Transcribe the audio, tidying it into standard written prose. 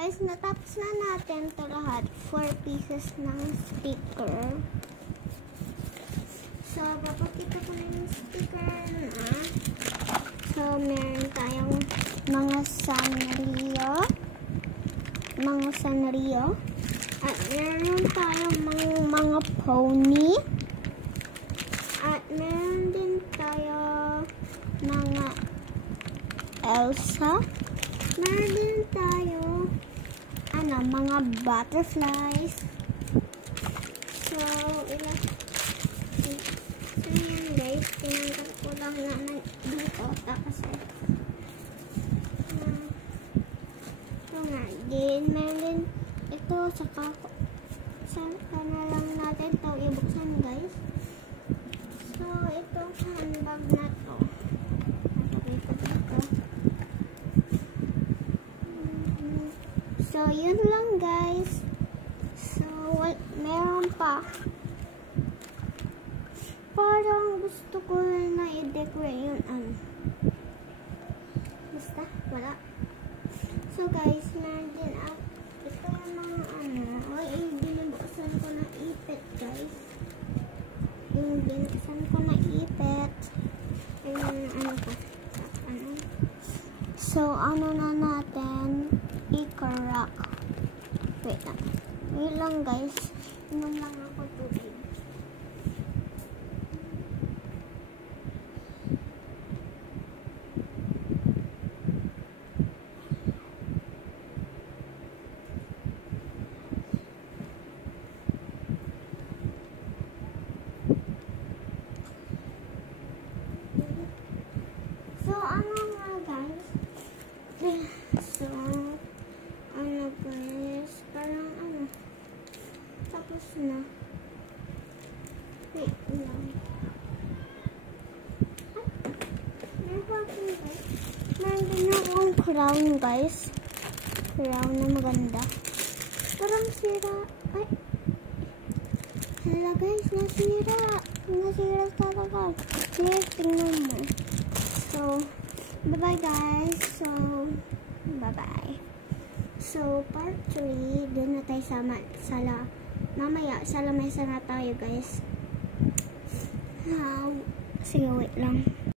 guys, natapos na natin ito lahat. 4 pieces ng sticker. So, papakita ko na yung sticker na. So, meron tayong mga Sanrio. At meron tayong mga pony. At meron din tayo mga Elsa. Meron din tayo mga butterflies. So yan guys, tinanggal ko lang na dito kasi ito nga din, meron din ito, saka na lang natin ito ibuksan guys. So itong handbag na to, so yun lang guys. So meron pa, parang gusto ko na i-decorate yun basta wala. So guys, meron din ito yung mga binubuksan ko na ipit guys. Yung binuksan ko na ipit so na natin i-crack. Wait lang guys, inom lang ako tubig. So nga guys, guys, parang tapos na. Wait lang. Meron din akong crown guys. Crown na maganda. Parang sira. Ay. Hala guys, nasira. Nasira talaga. Please, tingnan mo. So, bye-bye guys. So, bye-bye. So, part 3, doon na tayo mamaya, sa lamesa na tayo guys. Sige, wait lang.